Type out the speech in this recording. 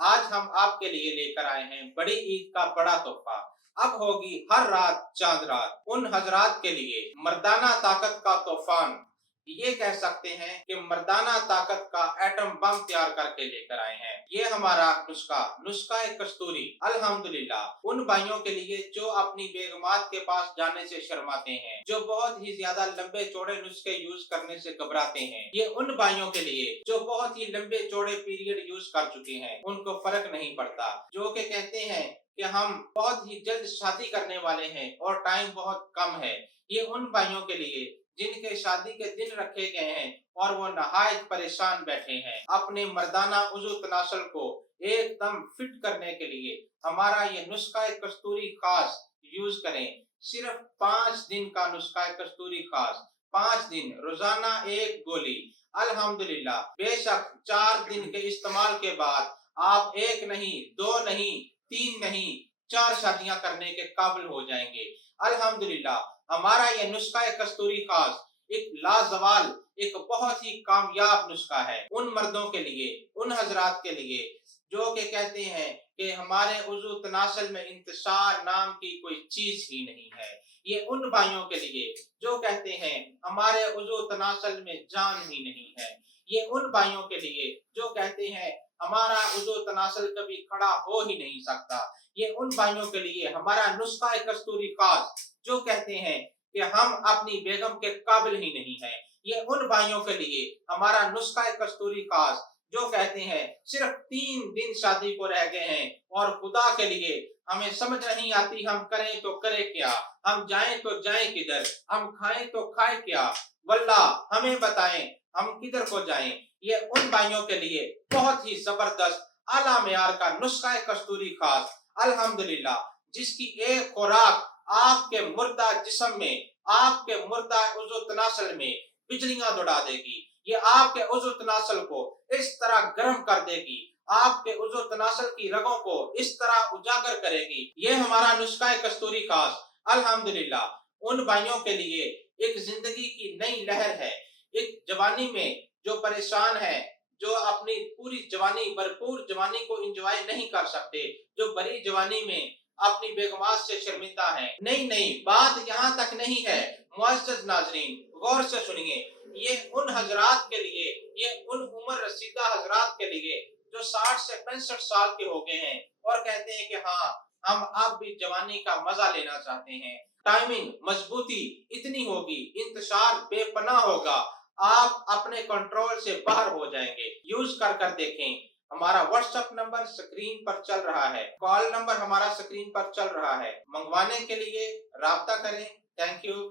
आज हम आपके लिए लेकर आए हैं बड़ी ईद का बड़ा तोहफा। अब होगी हर रात चांद रात उन हजरात के लिए मर्दाना ताकत का तूफान। ये कह सकते हैं कि मर्दाना ताकत का एटम बम तैयार करके लेकर आए हैं। ये हमारा नुस्खा नुस्खा ए कस्तूरी अल्हम्दुलिल्लाह उन भाइयों के लिए जो अपनी बेगमात के पास जाने से शर्माते हैं, जो बहुत ही ज्यादा लंबे चौड़े नुस्खे यूज करने से घबराते हैं। ये उन भाइयों के लिए जो बहुत ही लंबे चौड़े पीरियड यूज कर चुके हैं, उनको फर्क नहीं पड़ता, जो कि कहते हैं कि हम बहुत ही जल्द शादी करने वाले हैं और टाइम बहुत कम है। ये उन भाइयों के लिए जिनके शादी के दिन रखे गए हैं और वो नहायत परेशान बैठे हैं अपने मर्दाना उज़ू तनासल को एकदम फिट करने के लिए हमारा ये नुस्खा कस्तूरी खास यूज करें। सिर्फ 5 दिन का नुस्खा कस्तूरी खास, 5 दिन रोजाना एक गोली। अल्हम्दुलिल्लाह बेशक 4 दिन के इस्तेमाल के बाद आप एक नहीं, दो नहीं, तीन नहीं, 4 शादियां करने के काबिल हो जाएंगे। अल्हम्दुलिल्लाह हमारा यह नुस्खा कस्तूरी खास एक लाजवाल, एक बहुत ही कामयाब नुस्खा है उन मर्दों के लिए, उन हजरात के लिए जो कि कहते हैं कि हमारे उज़ू तनासल में इंतशार नाम की कोई चीज ही नहीं है। ये उन भाइयों के लिए जो कहते हैं हमारे उज़ू तनासल में जान ही नहीं है। ये उन भाइयों के लिए जो कहते हैं हमारा उज़ू तनासल कभी खड़ा हो ही नहीं सकता। ये उन भाइयों के लिए हमारा नुस्खा कस्तूरी खास जो कहते हैं कि हम अपनी बेगम के काबिल ही नहीं है। ये उन भाइयों के लिए हमारा नुस्खा कस्तूरी खास जो कहते हैं सिर्फ 3 दिन शादी को रह गए हैं और खुदा के लिए हमें समझ नहीं आती हम करें तो करें क्या, हम जाएं तो जाएं किधर, हम खाएं तो खाएं क्या, वल्लाह हमें बताएं हम किधर को जाएं। ये उन भाइयों के लिए बहुत ही जबरदस्त आला मेयार का नुस्खा कस्तूरी खास अल्हम्दुलिल्लाह, जिसकी एक खुराक आपके मुर्दा जिस्म में, आपके मुर्दा उज़ू तनासल में बिजलियां दौड़ा देगी। ये आपके उज़ू तनासल को इस तरह गर्म कर देगी, आपके उज़ू तनासल की रगों को इस तरह उजागर करेगी। ये हमारा नुस्खा कस्तूरी खास अल्हम्दुलिल्लाह उन भाइयों के लिए एक जिंदगी की नई लहर है। एक जवानी में जो परेशान है, जो अपनी पूरी जवानी, भरपूर जवानी को एंजॉय नहीं कर सकते, जो बड़ी जवानी में अपनी बेगमात से शर्मिंदा है। नहीं नहीं, बात यहाँ तक नहीं है। मुअज़्ज़ज़ नाज़रीन गौर से सुनिए, ये उन हजरात के लिए, ये उन उम्र रसीदा हजरात के लिए जो 60 से 65 साल के हो गए हैं और कहते हैं कि हाँ हम अब भी जवानी का मजा लेना चाहते हैं। टाइमिंग मजबूती इतनी होगी, इंतशार बेपनाह होगा, आप अपने कंट्रोल से बाहर हो जाएंगे। यूज कर कर देखें। हमारा व्हाट्सएप नंबर स्क्रीन पर चल रहा है, कॉल नंबर हमारा स्क्रीन पर चल रहा है। मंगवाने के लिए राब्ता करें। Thank you.